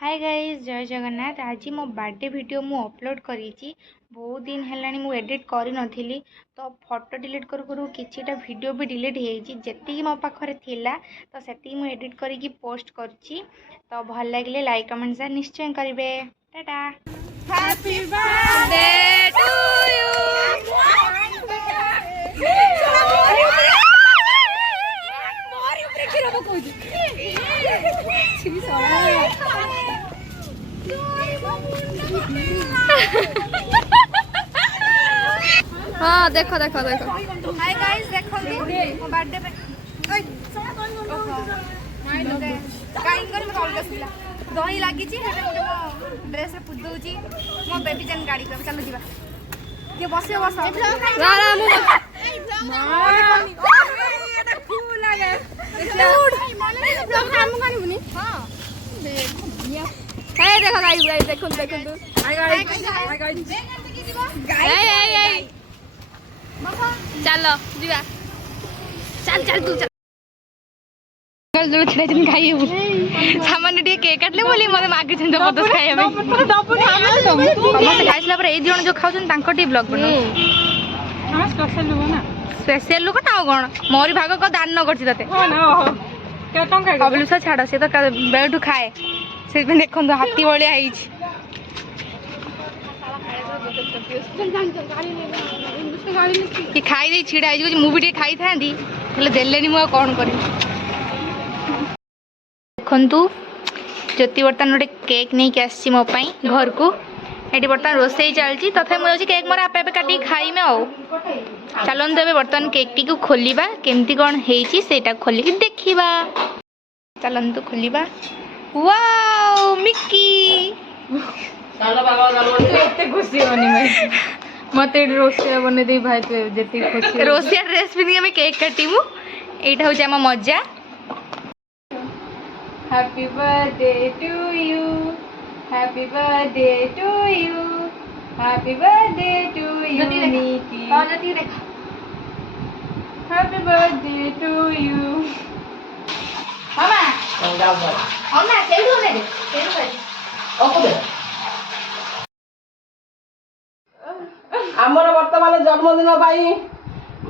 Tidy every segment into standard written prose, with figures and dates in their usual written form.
Hi guys जय जगन्नाथ। आज मो बर्थडे वीडियो मु अपलोड करी बहुत दिन है मु एडिट करी नथिली तो फोटो डिलीट करू करू किछिटा वीडियो भी डिलीट होती मो पाखरे थिला तो सेती मु एडिट करी पोस्ट करची। तो भल लगे लाइक कमेंट शेयर निश्चय करेंगे। Tata. Happy birthday to you. हाँ देखो देखो देखो हाय गाइस देखो मो बर्थडे पे काइन कर मत अलग सुला दही लागी छी हेटे मोटे मो ड्रेस रे पुद दोची मो बेबी जन गाड़ी कर चलो जीवा के बसे बस ना ना मु एटा फूल लागे तो हम कानी बुनी हां हे देखो गाइस गाइस देखो देखो हाय गाइस गाइस चलो जीवा चल चल तू चल जो छड़े खाई सामान्य टे केक काटले बोली मते मागे छन जबरदस्त खाई हमें दबुनी हमें तो मते खाइसला पर ए जण जो खाउछन तांको टी ब्लॉग बनो हम स्पेशल लोग ना स्पेशल लोग ताऊ कोन मोरी भाग को दान न करछि तते हां ना हो के टंका अबलु से छाड़ से तो बेटू खाए से देखन हाथी बळिया आइछ कि खाई दे छिड़ा आई मु भी खाई था देले मु कौन कर देखु ज्योति बर्तमान गोटे केक नहीं कि आसी मो घर को ये बर्तमान रोसई चलती तथा मुझे केक मोर आपे आपे काटी खाई में आउ चलते ए बर्तमान केक टी को खोलिबा केमती कौन है खोलिक देखा चलतु खोलिबा। वाओ मिक्की खुशी होनी भाई मत रोसिया बने दे भाई तो खुशी रोसिया ड्रेस पिंधि हमें केक काटिमु एटा हो जामा मजा। Happy birthday to you happy birthday to you happy birthday to you Nikki हां जति देख हैप्पी बर्थडे टू यू मामा मामा केडू ने केडू भाई ओको दे आमर वर्तमान जन्मदिन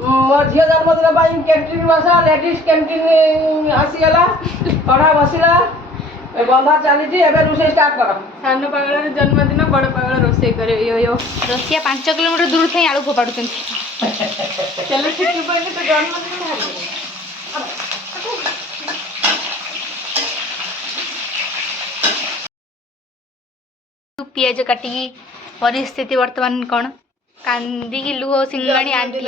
मो झील जन्मदिन कैंटीन बस लेडीज कैंटीन आसीगला पढ़ा बसला बंधा चली रोषे स्टार्ट कर सान पागल जन्मदिन बड़ पागल रोषे करे यो यो रोसिया 5 किलोमीटर दूर थे आलू फोपाड़ू चलो ठीक पहले तो जन्मदिन पियाज काटिकी परिस्थिति वर्तमान कौन कांदी लुह सिंगाणी आंटी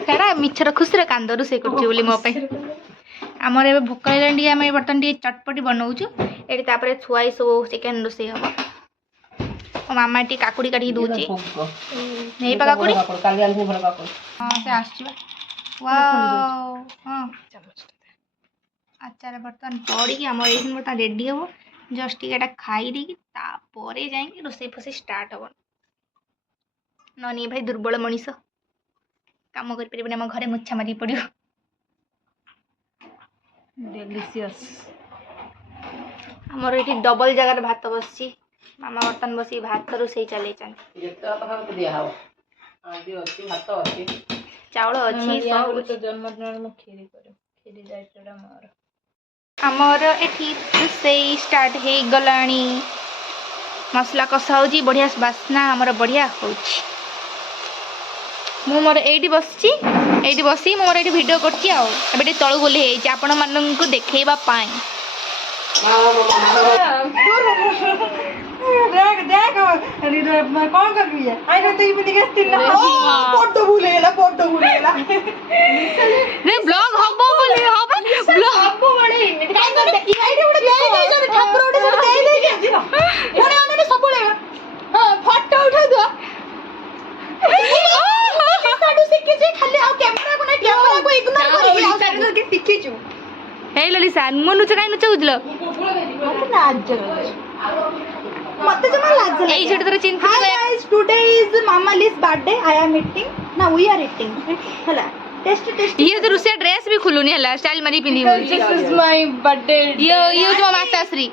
सेटा मिछर खुशी कांद रोसे कर मो आमर ए भोक लगे आम बर्तमान टे चटपटी बनाऊँ ये छुआई सब चिकेन रोसे हम मो मामा टी काकुड़ी काटिकी दूची नहीं पा काकुड़ी हाँ से आचार बर्तमान पड़ी आम ये बर्तमान रेडी हम जस्ट टिकेटा खाई देकी जाए रोसे फसे स्टार्ट हम ननी भाई दुर्बल मनीष काम कर आम घरे मुछा मारी पड़ो डिलीशियस आमर ये डबल जगार भात बस मामा बर्तमान बस भात रोसे चल चाउल अच्छी जन्मदिन खीरी खीरी दायित्व मोर आमर एठी रोसई स्टार्ट हो गलानी मसला कषा हो बढ़िया बास्ना आमर बढ़िया हो मोर ये बसी मोर ये भिड कर तलू बोली आपण मानक देखा कौन ब्लॉग हम बोली फोटो उठा दो लिसा नुच कहीं नुचुल today is Mamali's birthday. I am eating. Now we are eating. Hala. Taste taste. ये तो रुसिया ड्रेस भी खुलुनी हला स्टाइल मारी पिंदी हो This is my birthday. ये जो माताश्री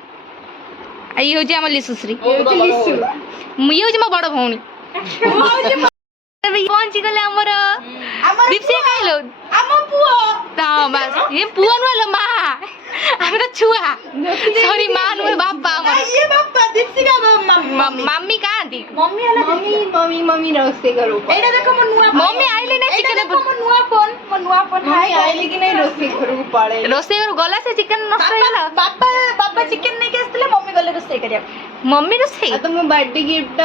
ଇଏ ହେଉଛି ଆମ ଲିସୁଶ୍ରୀ ଇଏ ହେଉଛି ମୋ ବଡ଼ ଭଉଣୀ ପହଞ୍ଚି ଗଲେ ଆମର ଦୀପ୍ସିକା ଖାଇଲ ଆମ ପୁଅ ହଁ ବାସ୍ ଇଏ ପୁଅ ନୁହେଁ ମା ଆମେ ତ ଛୁଆ ସରି ମା ନୁହେଁ ବାପା ଆମର ଇଏ ବାପା ଦୀପ୍ସିକା ମାମି କାହାନ୍ତି ମମ୍ମୀ ହେଲା ମମି ରୋଷେଇ କରୁ ଏଇଟା ଦେଖ ମୋ ନୂଆ ମମି ଆଇଲେ ନା ଏଇଟା ଚିକେନ ଦେଖ ମୋ ନୂଆ ଫୋନ୍ ହାଇ ଆଇଲି କି ନାଇଁ ରୋଷେଇ ଘରକୁ ପଳେଇ ରୋଷେଇ ଘରୁ ଗଲା ସେ ଚିକେନ ନଷ୍ଟ ହେଇଗଲା ବାପା ଚିକେନ ନେଇକି ଆସିଥିଲେ ମମ୍ମି ଗଲେ ରୋଷେଇ କରିବାକୁ ମମି ରୋଷେଇ ଆଉ ତମ ବାର୍ଥଡେ ଗିଫ୍ଟ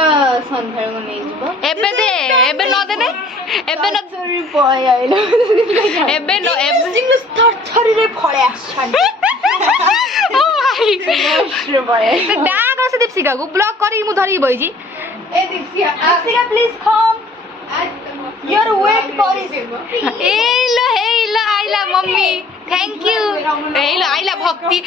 ସନ୍ଧ୍ୟାବେଳକୁ ନେଇଯିବ ଏବେ ଦେ ଏବେ ନ ଦେନେ ଏବେ ନ ପଳେଇ ଆଇଲ ଏବେ ନ ଏବେ ଇଂଲିଶ ଥରିରେ ଫଳେ ଆସିଛନ୍ତି ଓ ଭାଇ ଡାକ ସେ ଦୀପ୍ସିକାକୁ ବ୍ଲକ୍ କରିକି ମୁଁ ଧରିକି ବଇଛି ଏ ଦୀପ୍ସିକା ପ୍ଲିଜ କମ୍ ୟୁର ୱେଟ୍ କରିସ୍ ହେଇଲ ଆଇଲା ମମ୍ମି থ্যাংক ইউ ହେଇଲ ଆଇଲା ଭକ୍ତି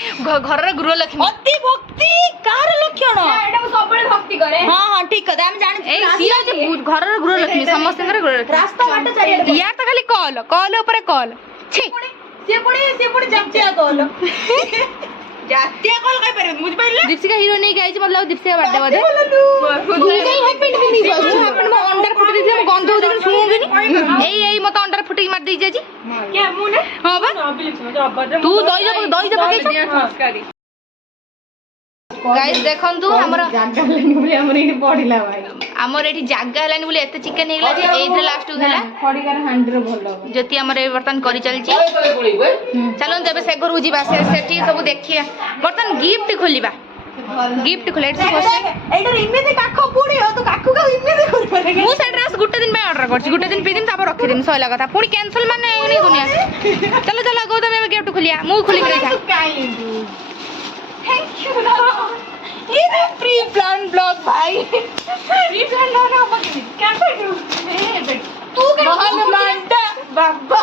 ଘରର ଗୃହଲକ୍ଷ୍ମୀ ଅତି ଭକ୍ତି କାହାର ଲକ୍ଷଣ ଏଇଟା ମୁଁ ସବୁବେଳେ ଭକ୍ତି କରେ ହଁ ଠିକ କଥା ଆମେ ଜାଣିଛୁ ଏଇ ସିଏ ହଉଛି ଘରର ଗୃହଲକ୍ଷ୍ମୀ ସମସ୍ତଙ୍କର ଗୃହଲକ୍ଷ୍ମୀ ରାସ୍ତା ଘାଟ ଚାରିଆଡେ ୟାର ତ ଖାଲି କଲ ଉପରେ କଲ ଛି ସିଏ ପୁଣି ଜାତୀୟ କଲ ଜାତୀୟ କଲ କହିପାରିବେ ବୁଝିପାରିଲେ ଦୀପ୍ସିକା ହିରୋ ନେଇକି ଆଇଛି ମତେ ଲାଗୁଛି ଦୀପ୍ସିକା ବାର୍ଥଡେ ବୋଧେ ଅଣ୍ଡାରେ ଫୁଟି ଦେଇଥିଲା ମୁଁ ଗନ୍ଧ ହଉଛି ଶୁଣୁବିନି ଏଇ ମତେ ଅଣ୍ଡାରେ ଫୁଟିକି ମାରି ଦେଇଛି ଆଜି ହଁ ବା ତୁ ଦହି ପକେଇଛୁ ଗାଇସ୍ ଦେଖନ୍ତୁ ଆମର ଜାଗା ହେଲାନି ବୋଲି ଆମର ଏଠି ପଡିଲା ଭାଇ ଆମର ଏଠି ଜାଗା ହେଲାନି ବୋଲି ଏତେ ଚିକେନ ହେଇଗଲା ଯେ ଏଇଥିରେ ଲାଷ୍ଟକୁ ହେଲା ଖଡ଼ିକାର ହାଣ୍ଡିରେ ଭଲ ଜ୍ୟୋତି ଆମର ଏବେ ବର୍ତ୍ତମାନ କରି ଚାଲିଛି ଚାଲନ୍ତୁ ଏବେ ସେ ଘରକୁ ଯିବା ସେଠି ସବୁ ଦେଖିବା ବର୍ତ୍ତମାନ ଗିଫ୍ଟ ଖୋଲିବା ଗିଫ୍ଟ ଖୋଲା ଏଠି ସବୁ ଏଇଟାରେ ଏମିତି କାଖ ପୁଡିବ ତୁ କାଖକୁ ଏମିତି କରିପାରିବୁ ମୁଁ ସେ ଡ୍ରେସ୍ ଗୋଟେ ଦିନ ପାଇଁ ଅର୍ଡର କରିଛି ଗୋଟେ ଦିନ ପିନ୍ଧିବି ତାପରେ ରଖିଦେବି ସଇଲା କଥା ପୁଣି କ୍ୟାନସଲ ମାନେ ଏଇ ଦୁନିଆ ଚାଲ ଗୌତମ ଏବେ ଗିଫ୍ଟ ଖୋଲିବା ମୁଁ ଖୋଲିକି ଦେଖା थैंक यू ये प्री प्लान ब्लॉग भाई प्री प्लान ना क्या करू तू महल मांटा बाबा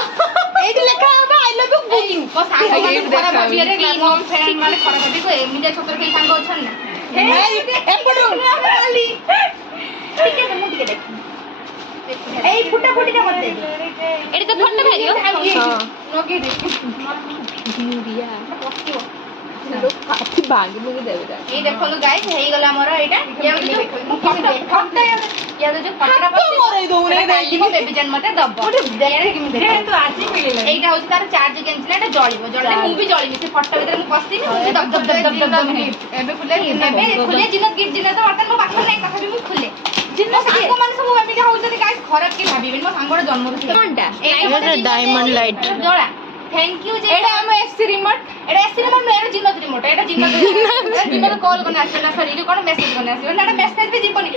एज लिखा है आई लव यू बुकिंग ମୋ ସାଙ୍ଗ ମାନେ ଖରାପ ଭାବିବେ କି ମୋ ଫ୍ରେଣ୍ଡ ମାନେ ଖରାପ ଭାବିବେ ଏମିତିଆ ଛୋଟର କେହି ସାଙ୍ଗ ଅଛନ୍ତି ନା ଏପଟୁ ଖାଲି ठीक है ମୁଁ ଟିକେ ଦେଖି ଏଇ ଫୁଟା ଫୁଟିଟା ମତେ ଦେ ଏଠି ତ ଫଟୋ ବାହାରିବ ନଗେଇ ଦେ ଏଇ ଦେଖନ୍ତୁ ଗାଇସ୍ ହେଇଗଲା ଆମର ଏଇଟା ଫଟୋ ମରେଇ ଦଉନି ବେବି ଜାନ ମତେ ଦବ ଏଇଟା ହଉଛି ତାର ଚାର୍ଜ କେଞ୍ଚିଲା ଏଟା ଜଳିବ ଜଳିଲେ ମୁଁ ବି ଜଳିବି ସେ ଫଟୋ ଭିତରେ ମୁଁ ପଶିବି ଏବେ ଖୋଲେ ଜିନତ ଗିଫ୍ଟ ଜିନତ ବର୍ତ୍ତମାନ ମୋ ପାଖରେ ନାହିଁ ତଥାପି ମୁଁ ଖୋଲେ ମୋ ସାଙ୍ଗମାନେ ସବୁ ଏମିତି ହଉଛନ୍ତି ଗାଇସ୍ ଖରାପ କେହି ଭାବିବେନି ମୋ ସାଙ୍ଗର ଜନ୍ମଦିନ କଣଟା ଡାଇମଣ୍ଡ ଲାଇଟ୍ ଜଳା थैंक यू एटा हम एससी रिमोट एटा एससी रिमोट एटा जिन्नत रिमोट एटा जिन्नत कॉल करना आसे ना सॉरी जो कोन मेसेज करना आसे ना मेसेज भी जीवनी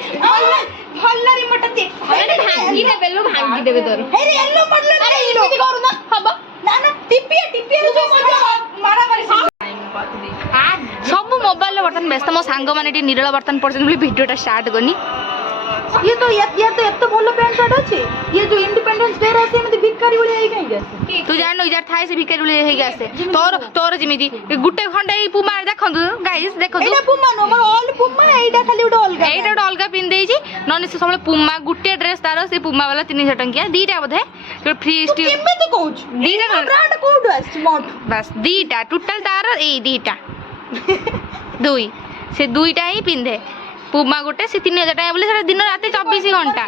भल्ला रिमोट दे एटा भांगी दे बेलो भांगी देबे तोर हे रे येलो पडला अरे इମିତି करू ना हबो ना टिपिया जो मजा मारा मारी सब मोबाइल बर्तन व्यस्त मो सांग माने टी निरला बर्तन पड़छन बोली वीडियोटा स्टार्ट करनी ये तो एत्तो भलो पैंट शर्ट अछि ये जो इंडिपेंडेंस डे रहसे एमति भिखारी उली आइ कहीं जासे तू जान इजार थाए से भिखारी उली हे गासे तोर जिमिति गुटे खंडे पुमा देखंतु गाइस देखंतु एटा पुमा नो हमर ऑल पुमा एटा खाली उडे अलगा एटा अलगा पिन देजी ननि से सबले पुमा गुटे ड्रेस तारो से पुमा वाला 3000 टंकिया दीटा बोधे फ्री स्टील केमते कहूछ दीटा ब्रांड कोड आछ मोट बस दीटा टोटल तारो ए दीटा दुई से दुईटा ही पिंधे पुमा गोटे से 3000 टाइम बोले सारा दिन रात 24 घंटा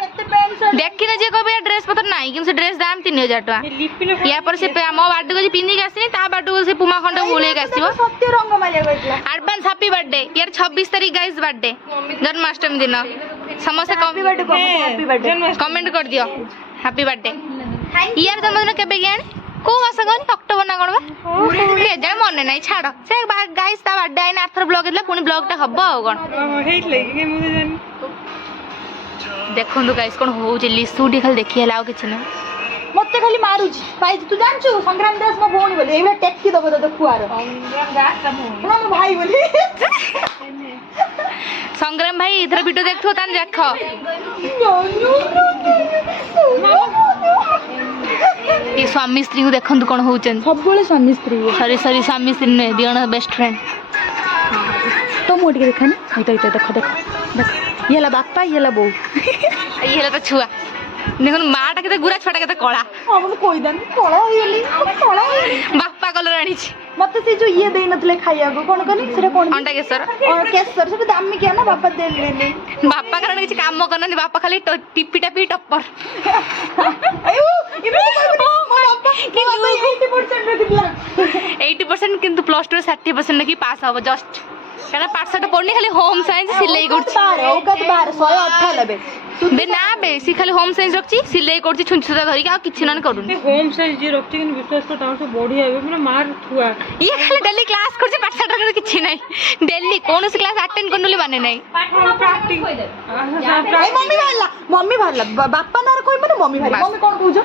देखिने जे कहबे ड्रेस पत्र नाही कि से ड्रेस दाम 3000 टका या पर से मो बर्थडे को पिंधि के आसीनी ता बर्थडे को से पुमा खंड बोले के आसीबो सत्य रंग मालिया कहला एडवांस हैप्पी बर्थडे यार 26 तारीख गाइस बर्थडे जन्माष्टमी दिन समस्त हैप्पी बर्थडे कमेंट कर दियो हैप्पी बर्थडे यार जन्मदिन केबे गेन को मास गनी अक्टोबर ना कोन के जा मन नाही छाड़ से गाइस ता बर्थडे आइना आथर ब्लॉग दिला पुनी ब्लॉग ता हबो आ कोन हेइले के मु जानि देखंदु गाइस कोन हो जे लिसुडी खाली देखि हला आ किछ ना मते खाली मारुची भाई तू जानछु संग्राम दास मो भौणी बोले एबे टेक्की दबो तो खुआर संग्राम दास ता भौणी ना मो भाई बोले संग्राम भाई इधर वीडियो देखथो तान देखो ये स्वामी स्त्री को देखंतु कोन होचन सब बोले स्वामी स्त्री सॉरी स्वामी स्त्री ने दियण बेस्ट फ्रेंड तो मोटी देखानी इता देखो येला बापा येला बो येला तो छुआ देखन माटा केते गुरा छोटा केते कळा हम कोई दन कळा होइली बापा कलर आनी छी मते से जो ये दे नतले खाइया को कोन कोनी सेटा कोन अंडा केसर और केसर सब दामी किया ना बापा दे लेने बापा कारण किसी काम करना बापा खाली टिपी टापी टप्पर अयो इबे मो बापा कि 80% रखिला 80% किंतु +2 60% की पास हो जस्ट कारण पाठशाठ पढ़नी खाली होम साइंस सिलाई करछि बार औकात बार 198 बे ना बे सी खाली होम साइंस रखछि सिलाई करछि छुंछ सुता धरि आ किछि न करूनी होम साइंस जे रखछि कि विश्वास कर तार से बढ़िया है माने मार थुआ ये खाली डेली क्लास करछि पाठशाठ कर किछि नै डेली कोनोस क्लास अटेंड करनुली माने नै प्रैक्टिस ए मम्मी भारला बापा नार कोई माने मम्मी भाई मम्मी कोन कहूजो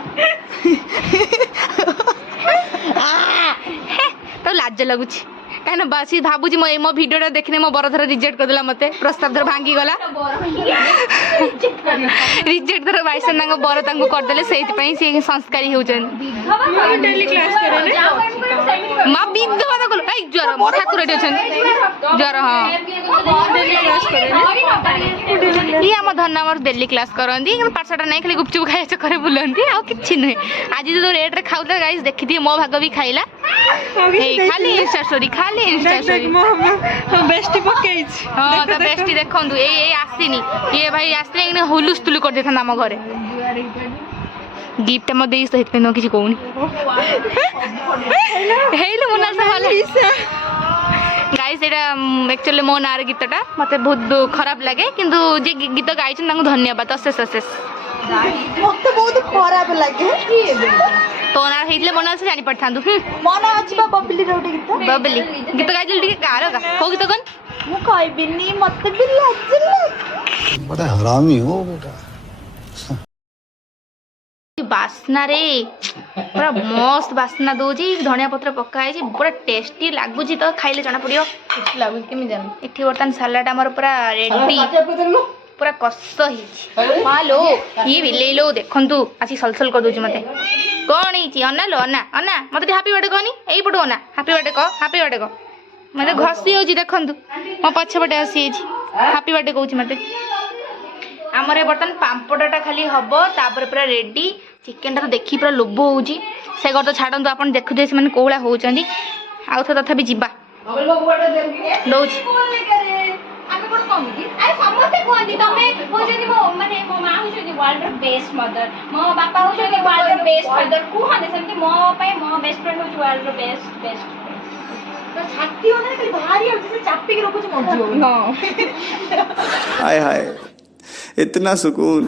तो लाज लगुछि कहना बासी भाबुजी मो वीडियो देखने मो बरथर रिजेक्ट कर देला मते प्रस्ताव धर भांगी गला रिजेक्ट धर वाइसना बर तांको कर देले सेति पई से संस्कारी होजन डेली क्लास करे रे मा विधवा त ए ज्वर मो ठाकुर एठी छन ज्वर हां डेली क्लास करे ये हम धन्ना हमर डेली क्लास करंदी कि पाठशाटा नै खाली गुपचुप खाय चकरे बुलंदी आ किछि नै आज जो रेट रे खाउता गाइस देखिथि मो भाग भी खाइला ए खाली इंस्टा स्टोरी खाली इंस्टा स्टोरी हम बेस्टी पकेज हां त बेस्टी देखंदु ए आसीनी ये भाई आसले कि हुलुस तुलु कर देथन हम घरे गिफ्ट म देइस त हेतन किछि कोउनी हेले मोना से हल गाइस एटा एक्चुअली मो नार गीतटा मते बहुत खराब लागे किंतु जे गीत गाइछन तांको धन्यवाद अशेष अशेष मते बहुत खराब लागे तो ना हेतले मोना से जानि पड़थांदु मन अछि बा बबली रोटी गीत बबली गीत गाइजल टिके कार का को गीत कन मु कहबिनी मते भी लाज बड़ा हरामी हो बेटा बास्ना रे पूरा मस्त बास्ना दौजी धनिया पत्र पकाई पूरा टेस्टी लगुच तो खाइले जना पड़ो लगुच केमी जान एठी बर्तन सालाड हमर पूरा रेडी पूरा कष्ट हेलो ये बिले लो देखंतु आसी सलसल कर दोजी मते कोन हिची अन्ना लो अन्ना अन्ना मते हैप्पी बर्थडे कहनी एई पटो अन्ना हैप्पी बर्थडे कह मते घसी होजी देखंतु मो पछ पटे आसी हेची हैप्पी बर्थडे कहूची मते आमर बर्तन पांपड़टा खाली हम तापर पूरा रेडी चिकेन तो देखी पूरा लोभ होउची से घर तो छाड़ू आप देखुए से कौड़ा होती आउ तो तथापि जीवा दौची समस्ते कहती तमे होजनी मो माने मो मां होजनी वर्ल्ड बेस्ट मदर मो बापा होजनी वर्ल्ड बेस्ट फादर कुहाने सेमती मो पय मो बेस्ट फ्रेंड होज वर्ल्ड बेस्ट तो छाती ओने खाली भारी हो से चापी के रखुछ मजी हो हाय हाय इतना सुकून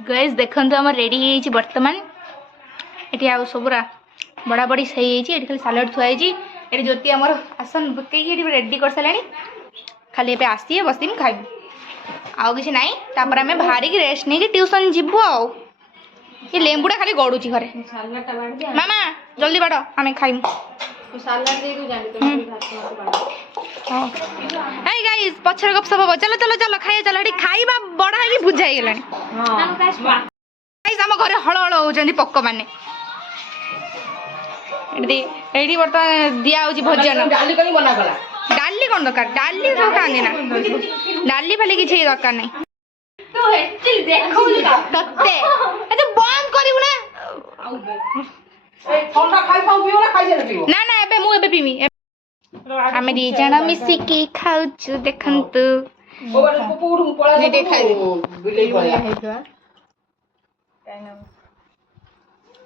गाइस देखंतु हमर रेडी हे छी वर्तमान एठी आ सबरा बड़ा बड़ी सही हे छी एठी खाली सलाड थुआ हे छी एठी ज्योति हमर आसन बुके एठी रेडी कर सलानी खाली एबे आसी बसिम खाइब आउ किछि नाही तापर हमें भारी की रेस्ट नै कि ट्यूशन जिबो आउ ये लेंबुडा खाली गडुची घरे सालाडटा बाड़ दे मामा जल्दी बाड़ो हमें खाइम सालाड दे दू जानी तो भात हां हाय गाइस पछर गप सब चलो चलो चलो खाइए चलो एठी खाइबा बड़ा हे बुझा हे गेलानी हां गाइस हम घरे हळ हळ हो जंदी पक्क माने एडी बर्तमान दिया होची भोजन डाली करी मना कला डाली कोन दरकार डाली सब खांगे ना डाली फाली किछि दरकार नै तो हेटिल देखौला तत्ते ए तो बंद करिउ ना ए ठंडा खाइ खाउ पियो ना खाइ जे पियो ना ना एबे मु एबे पीमी हमें दी जणा मिसी के खाउछु देखंतु ओबे पुपुडु पळा दे खाइ बिलेई पळा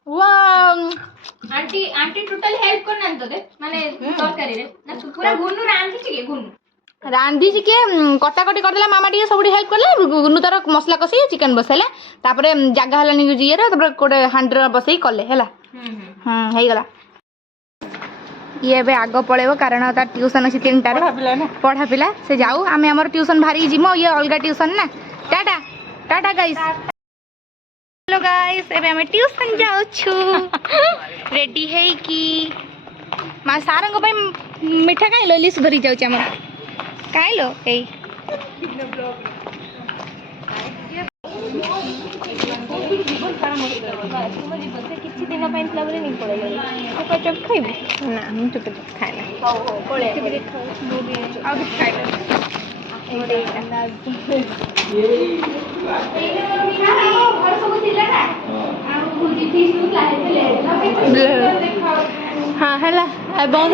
वाव आंटी टोटल हेल्प करना तो दे माने तरकारी रे ना पूरा गुन्नू रांधी छिके गुन्नू रांधी जी के कटाकटी कर देला मामा टी सब हेल्प करला गुन्नू तार मसला कसी चिकन बसैला तापरे जागा हलानी जी रे तापरे कोडे हांडर बसई कले हैला हे गला ये बे आगो पळेबो कारण ता ट्यूशन अछि 3टा रे पढ़ा पिला से जाऊ आमे हमर ट्यूशन भारी जिमो ये अलगा ट्यूशन ना Tata Tata guys hello guys एबे हमें ट्यूशन जाऊ छु रेडी है कि मा सारंग पय मिठा काई लो लिस भरी जाऊ छ हमर काई लो ए किछि दिन पय लागले नि पड़े तो चप खाइबो ना हम चप खाइ ना हो हो पळे आ भी खाइ हाँ है ବନ୍ଦ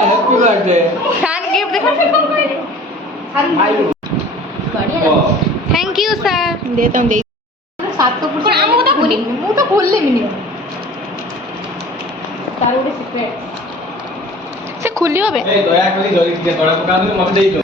हैप्पी बर्थडे ଫ୍ୟାନ୍ ଗିଫ୍ଟ ଦେଖ ଥ୍ୟାଙ୍କ ୟୁ ସାର୍ ଦେ ତମ ଦେଇ 7 ଫୁଟ ମୁଁ ତ ଖୋଲିବିନି ତାର ଗୋଟେ ସିକ୍ରେଟ ସେ ଖୋଲିବ ବେ ଦୟା କରି ଜରି ଟିକେ ତଳେ ପକାନ୍ତୁ ମତେ ଦେଇଦିଅ